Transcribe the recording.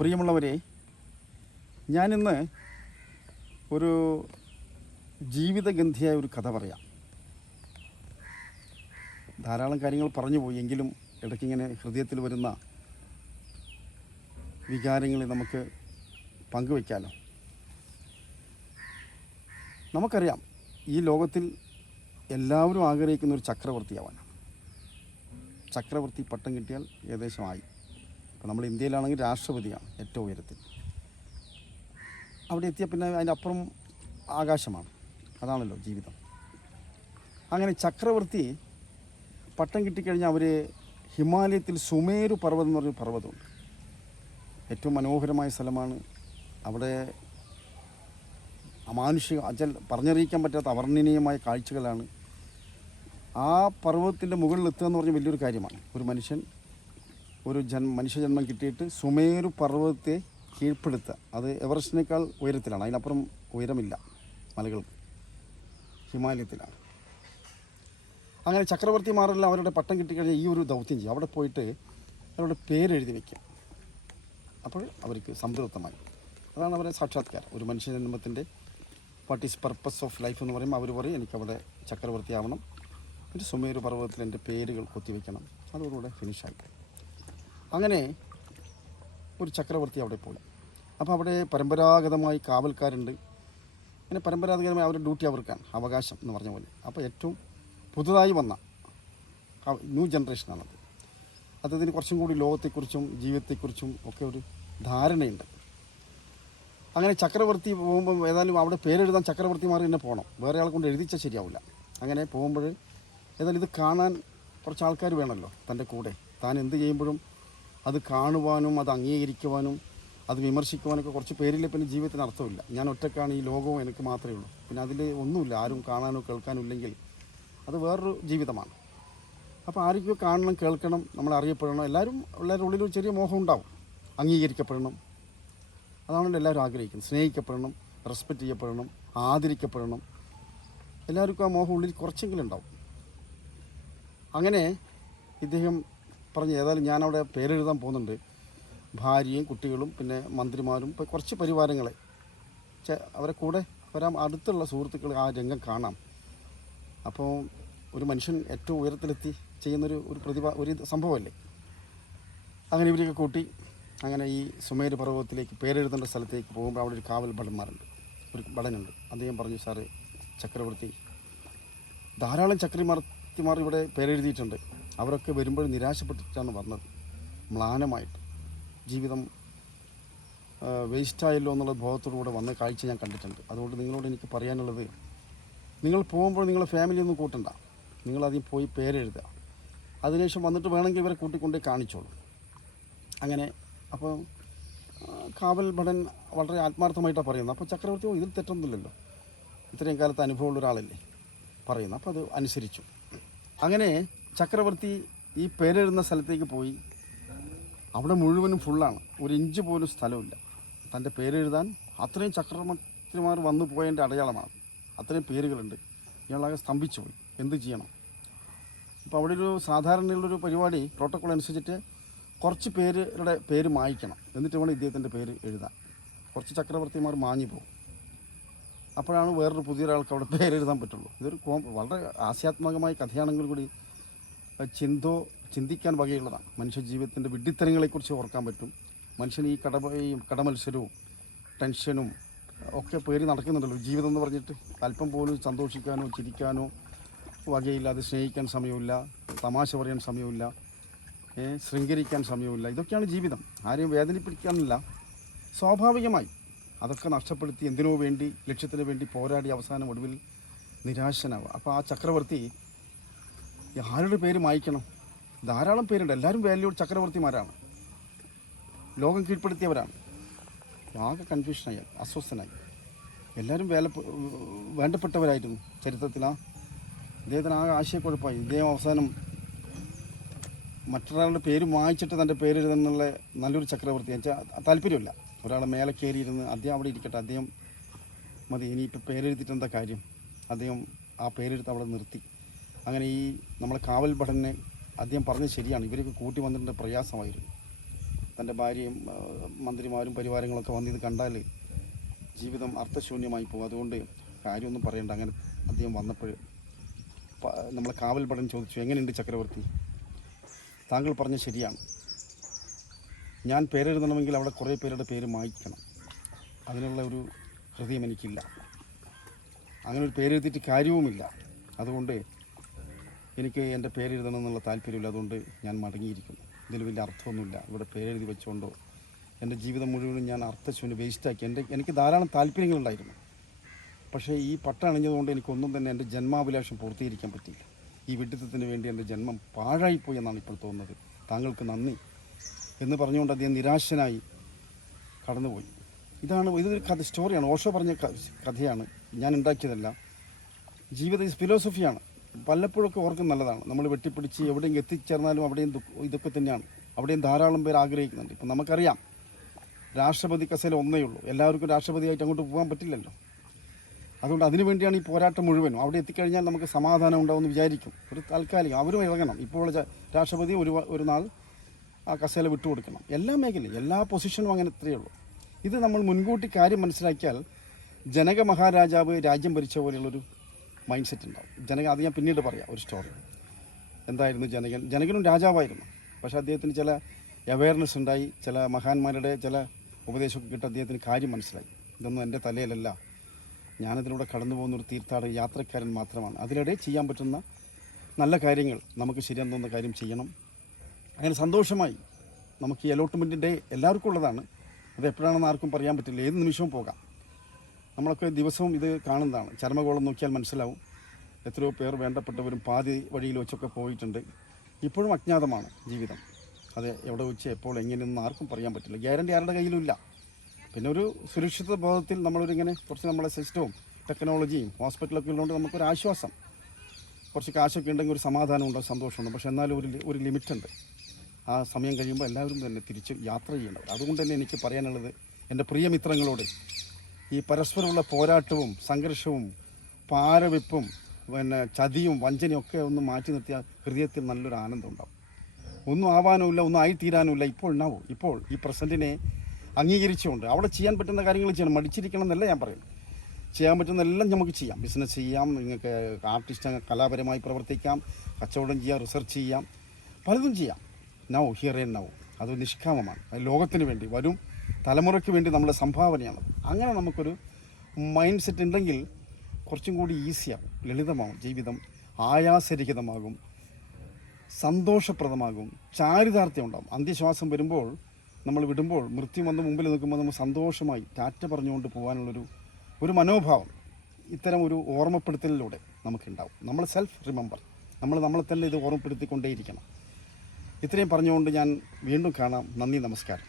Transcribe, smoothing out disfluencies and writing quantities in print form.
പ്രിയമുള്ളവരെ, ഞാനിന്ന് ഒരു ജീവിതഗന്ധിയായ ഒരു കഥ പറയാം. ധാരാളം കാര്യങ്ങൾ പറഞ്ഞു പോയി, എങ്കിലും ഇടയ്ക്കിങ്ങനെ ഹൃദയത്തിൽ വരുന്ന വികാരങ്ങളെ നമുക്ക് പങ്കുവയ്ക്കാമല്ലോ. നമുക്കറിയാം, ഈ ലോകത്തിൽ എല്ലാവരും ആഗ്രഹിക്കുന്ന ഒരു ചക്രവർത്തിയാവാനാണ്. ചക്രവർത്തി പട്ടം കിട്ടിയാൽ ഏകദേശമായി. ഇപ്പോൾ നമ്മൾ ഇന്ത്യയിലാണെങ്കിൽ രാഷ്ട്രപതിയാണ് ഏറ്റവും ഉയരത്തിൽ. അവിടെ എത്തിയ പിന്നെ അതിൻ്റെ അപ്പുറം ആകാശമാണ്. അതാണല്ലോ ജീവിതം. അങ്ങനെ ചക്രവർത്തി പട്ടം കിട്ടിക്കഴിഞ്ഞാൽ അവർ ഹിമാലയത്തിൽ സുമേരു പർവ്വതം എന്ന് പറഞ്ഞൊരു പർവ്വതമുണ്ട്. ഏറ്റവും മനോഹരമായ സ്ഥലമാണ്. അവിടെ അമാനുഷിക പറഞ്ഞറിയിക്കാൻ പറ്റാത്ത അവർണ്ണനീയമായ കാഴ്ചകളാണ്. ആ പർവ്വതത്തിൻ്റെ മുകളിലെത്തുക എന്ന് പറഞ്ഞാൽ വലിയൊരു കാര്യമാണ്. ഒരു മനുഷ്യജന്മം കിട്ടിയിട്ട് സുമേരു പർവ്വതത്തെ കീഴ്പ്പെടുത്തുക. അത് എവറസ്റ്റിനേക്കാൾ ഉയരത്തിലാണ്. അതിനപ്പുറം ഉയരമില്ല മലകൾക്ക്. ഹിമാലയത്തിലാണ്. അങ്ങനെ ചക്രവർത്തിമാരെല്ലാം അവരുടെ പട്ടം കിട്ടിക്കഴിഞ്ഞാൽ ഈ ഒരു ദൗത്യം ചെയ്യും. അവിടെ പോയിട്ട് അവരുടെ പേരെഴുതി വയ്ക്കും. അപ്പോൾ അവർക്ക് സംതൃപ്തമായി. അതാണ് അവരുടെ സാക്ഷാത്കാരം. ഒരു മനുഷ്യജന്മത്തിൻ്റെ what is purpose of life എന്ന് പറയുമ്പോൾ അവർ പറയും, എനിക്കവിടെ ചക്രവർത്തിയാവണം, ഒരു സുമേരു പർവ്വതത്തിൽ എൻ്റെ പേരുകൾ കൊത്തിവെക്കണം. അതോടുകൂടെ ഫിനിഷായി. അങ്ങനെ ഒരു ചക്രവർത്തി അവിടെ പോയി. അപ്പോൾ അവിടെ പരമ്പരാഗതമായി കാവൽക്കാരുണ്ട്. അങ്ങനെ പരമ്പരാഗതമായി അവരുടെ ഡ്യൂട്ടി അവർക്കാണ്, അവകാശം എന്ന് പറഞ്ഞ പോലെ. അപ്പോൾ ഏറ്റവും പുതുതായി വന്ന ന്യൂ ജനറേഷനാണത്. അതിന് കുറച്ചും കൂടി ലോകത്തെക്കുറിച്ചും ജീവിതത്തെക്കുറിച്ചും ഒക്കെ ഒരു ധാരണയുണ്ട്. അങ്ങനെ ചക്രവർത്തി പോകുമ്പോൾ ഏതായാലും അവിടെ പേരെഴുതാൻ ചക്രവർത്തിമാർ തന്നെ പോകണം. വേറെ ആളെ കൊണ്ട് എഴുതിച്ചാൽ ശരിയാവില്ല. അങ്ങനെ പോകുമ്പോൾ ഏതായാലും ഇത് കാണാൻ കുറച്ച് ആൾക്കാർ വേണമല്ലോ തൻ്റെ കൂടെ. താൻ എന്ത് ചെയ്യുമ്പോഴും അത് കാണുവാനും അത് അംഗീകരിക്കുവാനും അത് വിമർശിക്കുവാനൊക്കെ കുറച്ച് പേരില്ല. പിന്നെ ജീവിതത്തിന് അർത്ഥമില്ല. ഞാൻ ഒറ്റക്കാണ്, ഈ ലോകവും എനിക്ക് മാത്രമേ ഉള്ളൂ. പിന്നെ അതിൽ ഒന്നുമില്ല. ആരും കാണാനോ കേൾക്കാനോ ഇല്ലെങ്കിൽ അത് വേറൊരു ജീവിതമാണ്. അപ്പോൾ ആർക്കും കാണണം, കേൾക്കണം, നമ്മൾ അറിയപ്പെടണം. എല്ലാവരുടെ ഉള്ളിൽ ഒരു ചെറിയ മോഹം ഉണ്ടാവും. അംഗീകരിക്കപ്പെടണം. അതാണല്ലോ എല്ലാവരും ആഗ്രഹിക്കുന്നത്. സ്നേഹിക്കപ്പെടണം, റെസ്പെക്റ്റ് ചെയ്യപ്പെടണം, ആദരിക്കപ്പെടണം. എല്ലാവർക്കും ആ മോഹം ഉള്ളിൽ കുറച്ചെങ്കിലും ഉണ്ടാവും. അങ്ങനെ ഇദ്ദേഹം പറഞ്ഞ്, ഏതായാലും ഞാനവിടെ പേരെഴുതാൻ പോകുന്നുണ്ട്. ഭാര്യയും കുട്ടികളും പിന്നെ മന്ത്രിമാരും കുറച്ച് പരിവാരങ്ങളെ അവരെ കൂടെ വരാം, അടുത്തുള്ള സുഹൃത്തുക്കൾ ആ രംഗം കാണാം. അപ്പോൾ ഒരു മനുഷ്യൻ ഏറ്റവും ഉയരത്തിലെത്തി ചെയ്യുന്നൊരു ഒരു സംഭവമല്ലേ. അങ്ങനെ ഇവരെയൊക്കെ കൂട്ടി അങ്ങനെ ഈ സുമേരു പർവ്വതത്തിലേക്ക് പേരെഴുതേണ്ട സ്ഥലത്തേക്ക് പോകുമ്പോൾ അവിടെ ഒരു കാവൽ ഒരു ഭടനുണ്ട്. അദ്ദേഹം പറഞ്ഞു, സാറ് ചക്രവർത്തി ധാരാളം ചക്രവർത്തിമാർ ഇവിടെ പേരെഴുതിയിട്ടുണ്ട്. അവരൊക്കെ വരുമ്പോൾ നിരാശപ്പെട്ടിട്ടാണ് വന്നത്. മ്ലാനമായിട്ട് ജീവിതം വേസ്റ്റായല്ലോ എന്നുള്ള ബോധത്തോടുകൂടെ വന്ന കാഴ്ച ഞാൻ കണ്ടിട്ടുണ്ട്. അതുകൊണ്ട് നിങ്ങളോട് എനിക്ക് പറയാനുള്ളത്, നിങ്ങൾ പോകുമ്പോൾ നിങ്ങളെ ഫാമിലി ഒന്നും കൂട്ടണ്ട. നിങ്ങളാദ്യം പോയി പേരെഴുതുക. അതിനുശേഷം വന്നിട്ട് വേണമെങ്കിൽ ഇവരെ കൂട്ടിക്കൊണ്ടേ കാണിച്ചോളൂ. അങ്ങനെ അപ്പോൾ കാവൽ ഭടൻ വളരെ ആത്മാർത്ഥമായിട്ടാണ് പറയുന്നത്. അപ്പോൾ ചക്രവർത്തി ഇതിൽ തെറ്റൊന്നുമില്ലല്ലോ, ഇത്രയും കാലത്ത് അനുഭവമുള്ള ഒരാളല്ലേ പറയുന്നത്. അപ്പോൾ അത് അനുസരിച്ചു. അങ്ങനെ ചക്രവർത്തി ഈ പേരെഴുതുന്ന സ്ഥലത്തേക്ക് പോയി. അവിടെ മുഴുവനും ഫുള്ളാണ്. ഒരു ഇഞ്ച് പോലും സ്ഥലമില്ല തൻ്റെ പേരെഴുതാൻ. അത്രയും ചക്രവർത്തിമാർ വന്നു പോയതിൻ്റെ അടയാളമാണ്. അത്രയും പേരുകളുണ്ട്. ഇയാളാകെ സ്തംഭിച്ചു പോയി. എന്ത് ചെയ്യണം? അപ്പോൾ അവിടെ ഒരു സാധാരണയുള്ളൊരു പരിപാടി, പ്രോട്ടോക്കോൾ അനുസരിച്ചിട്ട് കുറച്ച് പേരുടെ പേര് മായ്ക്കണം. എന്നിട്ട് വേണം ഇദ്ദേഹത്തിൻ്റെ പേര് എഴുതാൻ. കുറച്ച് ചക്രവർത്തിമാർ മാഞ്ഞു പോകും. അപ്പോഴാണ് വേറൊരു പുതിയൊരാൾക്ക് അവിടെ പേരെഴുതാൻ പറ്റുള്ളൂ. ഇതൊരു വളരെ ആസ്യാത്മകമായ കഥയാണെങ്കിൽ കൂടി ചിന്തിക്കാൻ വകയുള്ളതാണ്. മനുഷ്യജീവിതത്തിൻ്റെ വിഡ്ഢിത്തരങ്ങളെക്കുറിച്ച് ഓർക്കാൻ പറ്റും. മനുഷ്യൻ ഈ കടമത്സരവും ടെൻഷനും ഒക്കെ പേര് നടക്കുന്നുണ്ടല്ലോ. ജീവിതം എന്ന് പറഞ്ഞിട്ട് അല്പം പോലും സന്തോഷിക്കാനോ ചിരിക്കാനോ വകയില്ലാതെ, സ്നേഹിക്കാൻ സമയമില്ല, തമാശ പറയാൻ സമയമില്ല, ശൃംഗരിക്കാൻ സമയമില്ല. ഇതൊക്കെയാണ് ജീവിതം. ആരെയും വേദനിപ്പിക്കാനില്ല. സ്വാഭാവികമായി അതൊക്കെ നഷ്ടപ്പെടുത്തി എന്തിനോ വേണ്ടി, ലക്ഷ്യത്തിന് വേണ്ടി പോരാടി അവസാനം ഒടുവിൽ നിരാശനാവുക. അപ്പോൾ ആ ചക്രവർത്തി ആരുടെ പേര് മായ്ക്കണം? ധാരാളം പേരുണ്ട്. എല്ലാവരും വാല്യൂഡ് ചക്രവർത്തിമാരാണ്, ലോകം കീഴ്പ്പെടുത്തിയവരാണ്. ആകെ കൺഫ്യൂഷനായി, അസ്വസ്ഥനായി. എല്ലാവരും വേണ്ടപ്പെട്ടവരായിരുന്നു ചരിത്രത്തിൽ. ഇദ്ദേഹത്തിന് ആകെ ആശയക്കുഴപ്പമായി. ഇദ്ദേഹം അവസാനം മറ്റൊരാളുടെ പേര് വായിച്ചിട്ട് തൻ്റെ പേരെഴുതുന്നുള്ള നല്ലൊരു ചക്രവർത്തി വെച്ചാൽ താല്പര്യമില്ല. ഒരാളെ മേലെ കയറിയിരുന്ന് അദ്ദേഹം അവിടെ ഇരിക്കട്ടെ, അദ്ദേഹം മതി, ഇനിയിപ്പോൾ പേരെഴുതിയിട്ട് എന്താ കാര്യം? അദ്ദേഹം ആ പേരെടുത്ത് അവിടെ നിർത്തി. അങ്ങനെ ഈ നമ്മളെ കാവൽ ഭടനെ അദ്ദേഹം പറഞ്ഞത് ശരിയാണ്, ഇവരൊക്കെ കൂട്ടി വന്നിട്ട് പ്രയാസമായിരുന്നു. തൻ്റെ ഭാര്യയും മന്ത്രിമാരും പരിവാരങ്ങളൊക്കെ വന്ന് ഇത് കണ്ടാൽ ജീവിതം അർത്ഥശൂന്യമായി പോകും. അതുകൊണ്ട് കാര്യമൊന്നും പറയണ്ട. അങ്ങനെ അദ്ദേഹം വന്നപ്പോൾ നമ്മളെ കാവൽ ഭടൻ ചോദിച്ചു, എങ്ങനെയുണ്ട് ചക്രവർത്തി? താങ്കൾ പറഞ്ഞ ശരിയാണ്. ഞാൻ പേരെഴുതണമെങ്കിൽ അവിടെ കുറേ പേരുടെ പേര് മായ്ക്കണം. അതിനുള്ള ഒരു ഹൃദയം എനിക്കില്ല. അങ്ങനെ ഒരു പേരെഴുതിയിട്ട് കാര്യവുമില്ല. അതുകൊണ്ട് എനിക്ക് എൻ്റെ പേരെഴുതണം എന്നുള്ള താല്പര്യമില്ല. അതുകൊണ്ട് ഞാൻ മടങ്ങിയിരിക്കുന്നു. ഇതിൽ വലിയ അർത്ഥമൊന്നുമില്ല. ഇവിടെ പേരെഴുതി വെച്ചുകൊണ്ടോ എൻ്റെ ജീവിതം മുഴുവനും ഞാൻ അർത്ഥശൂന്യം വേസ്റ്റാക്കി. എനിക്ക് ധാരാളം താല്പര്യങ്ങളുണ്ടായിരുന്നു. പക്ഷേ ഈ പട്ട അണിഞ്ഞതുകൊണ്ട് എനിക്കൊന്നും തന്നെ എൻ്റെ ജന്മാഭിലാഷം പൂർത്തീകരിക്കാൻ പറ്റിയില്ല. ഈ വിഡിത്തത്തിന് വേണ്ടി എൻ്റെ ജന്മം പാഴായിപ്പോയി എന്നാണ് ഇപ്പോൾ തോന്നുന്നത്. താങ്കൾക്ക് നന്ദി എന്ന് പറഞ്ഞുകൊണ്ട് അദ്ദേഹം നിരാശനായി കടന്നുപോയി. ഇതൊരു കഥ, സ്റ്റോറിയാണ്. ഓഷോ പറഞ്ഞ കഥയാണ്, ഞാൻ ഉണ്ടാക്കിയതല്ല. ജീവിത ഫിലോസഫിയാണ്. വല്ലപ്പോഴൊക്കെ ഓർക്കും നല്ലതാണ്. നമ്മൾ വെട്ടിപ്പിടിച്ച് എവിടെയെങ്കിലും എത്തിച്ചേർന്നാലും അവിടെയും ഇതൊക്കെ തന്നെയാണ്. അവിടെയും ധാരാളം പേര് ആഗ്രഹിക്കുന്നുണ്ട്. ഇപ്പം നമുക്കറിയാം, രാഷ്ട്രപതി കസേല ഒന്നേ ഉള്ളൂ. എല്ലാവർക്കും രാഷ്ട്രപതിയായിട്ട് അങ്ങോട്ട് പോകാൻ പറ്റില്ലല്ലോ. അതുകൊണ്ട് അതിനു വേണ്ടിയാണ് ഈ പോരാട്ടം മുഴുവനും. അവിടെ എത്തിക്കഴിഞ്ഞാൽ നമുക്ക് സമാധാനം ഉണ്ടാവുമെന്ന് വിചാരിക്കും. ഒരു താൽക്കാലികം അവരും ഇറങ്ങണം. ഇപ്പോൾ രാഷ്ട്രപതി ഒരു നാൾ ആ കസേല വിട്ടുകൊടുക്കണം. എല്ലാ മേഖലയും എല്ലാ പൊസിഷനും അങ്ങനെ ഇത്രയേ ഉള്ളൂ. ഇത് നമ്മൾ മുൻകൂട്ടി കാര്യം മനസ്സിലാക്കിയാൽ ജനക മഹാരാജാവ് രാജ്യം ഭരിച്ച പോലെയുള്ളൊരു മൈൻഡ് സെറ്റ് ഉണ്ടാവും. അത് ഞാൻ പിന്നീട് പറയാം, ഒരു സ്റ്റോറി. എന്തായിരുന്നു ജനകനും രാജാവായിരുന്നു. പക്ഷേ അദ്ദേഹത്തിന് ചില അവയർനെസ് ഉണ്ടായി. ചില മഹാന്മാരുടെ ചില ഉപദേശമൊക്കെ കിട്ടി. അദ്ദേഹത്തിന് കാര്യം മനസ്സിലായി, ഇതൊന്നും എൻ്റെ തലയിലല്ല, ഞാനതിലൂടെ കടന്നു പോകുന്നൊരു തീർത്ഥാടക യാത്രക്കാരൻ മാത്രമാണ്. അതിനിടെ ചെയ്യാൻ പറ്റുന്ന നല്ല കാര്യങ്ങൾ, നമുക്ക് ശരിയാൻ തോന്നുന്ന കാര്യം ചെയ്യണം. അങ്ങനെ സന്തോഷമായി നമുക്ക് ഈ അലോട്ട്മെൻറ്റിൻ്റെ എല്ലാവർക്കും ഉള്ളതാണ്. അത് എപ്പോഴാണെന്ന് ആർക്കും പറയാൻ പറ്റില്ല. ഏത് നിമിഷവും പോകാം. നമ്മളൊക്കെ ദിവസവും ഇത് കാണുന്നതാണ്. ചരമകോളം നോക്കിയാൽ മനസ്സിലാവും. എത്രയോ പേർ വേണ്ടപ്പെട്ടവരും പാതി വഴിയിൽ വെച്ചൊക്കെ പോയിട്ടുണ്ട്. ഇപ്പോഴും അജ്ഞാതമാണ് ജീവിതം. അത് എവിടെ വെച്ച് എപ്പോൾ എങ്ങനെയൊന്നും ആർക്കും പറയാൻ പറ്റില്ല. ഗ്യാരണ്ടി ആരുടെ കയ്യിലും ഇല്ല. പിന്നെ ഒരു സുരക്ഷിത ബോധത്തിൽ നമ്മളൊരിങ്ങനെ കുറച്ച് നമ്മളെ സിസ്റ്റവും ടെക്നോളജിയും ഹോസ്പിറ്റലൊക്കെ ഉള്ളതുകൊണ്ട് നമുക്കൊരു ആശ്വാസം. കുറച്ച് കാശൊക്കെ ഉണ്ടെങ്കിൽ ഒരു സമാധാനമുണ്ട്, സന്തോഷമുണ്ട്. പക്ഷെ എന്നാലും ഒരു ലിമിറ്റുണ്ട്. ആ സമയം കഴിയുമ്പോൾ എല്ലാവരും തന്നെ തിരിച്ച് യാത്ര ചെയ്യേണ്ടത്. അതുകൊണ്ട് തന്നെ എനിക്ക് പറയാനുള്ളത്, എൻ്റെ പ്രിയ മിത്രങ്ങളോട്, ഈ പരസ്പരമുള്ള പോരാട്ടവും സംഘർഷവും പാരവെപ്പും ചതിയും വഞ്ചനയും ഒക്കെ ഒന്ന് മാറ്റി നിർത്തിയാൽ ഹൃദയത്തിൽ നല്ലൊരു ആനന്ദം ഉണ്ടാവും. ഒന്നും ആവാനുമില്ല, ഒന്നും ആയിത്തീരാനുമില്ല. ഇപ്പോൾ ഉണ്ടാവും. ഇപ്പോൾ ഈ പ്രസൻറ്റിനെ അംഗീകരിച്ചുകൊണ്ട് അവിടെ ചെയ്യാൻ പറ്റുന്ന കാര്യങ്ങൾ ചെയ്യണം. മടിച്ചിരിക്കണം എന്നല്ല ഞാൻ പറയുന്നത്. ചെയ്യാൻ പറ്റുന്നതെല്ലാം നമുക്ക് ചെയ്യാം. ബിസിനസ് ചെയ്യാം, നിങ്ങൾക്ക് ആർട്ടിസ്റ്റ് കലാപരമായി പ്രവർത്തിക്കാം, കച്ചവടം ചെയ്യാം, റിസർച്ച് ചെയ്യാം, പലതും ചെയ്യാം. Now here and now. അത് നിഷ്കാമമാണ്. അത് ലോകത്തിന് വേണ്ടി, വരും തലമുറയ്ക്ക് വേണ്ടി നമ്മുടെ സംഭാവനയാണ്. അങ്ങനെ നമുക്കൊരു മൈൻഡ് സെറ്റ് ഉണ്ടെങ്കിൽ കുറച്ചും കൂടി ഈസിയാകും, ലളിതമാകും ജീവിതം, ആയാസരഹിതമാകും, സന്തോഷപ്രദമാകും, ചാരിതാർത്ഥ്യം ഉണ്ടാകും. അന്ത്യശ്വാസം വരുമ്പോൾ, നമ്മൾ വിടുമ്പോൾ, മൃത്യു വന്ന് മുമ്പിൽ നിൽക്കുമ്പോൾ നമ്മൾ സന്തോഷമായി ടാറ്റ പറഞ്ഞുകൊണ്ട് പോകാനുള്ളൊരു മനോഭാവം ഇത്തരം ഒരു ഓർമ്മപ്പെടുത്തലിലൂടെ നമുക്കുണ്ടാവും. നമ്മൾ സെൽഫ് റിമെമ്പർ, നമ്മളെ തന്നെ ഇത് ഓർമ്മപ്പെടുത്തിക്കൊണ്ടേയിരിക്കണം. ഇത്രയും പറഞ്ഞുകൊണ്ട് ഞാൻ വീണ്ടും കാണാം. നന്ദി, നമസ്കാരം.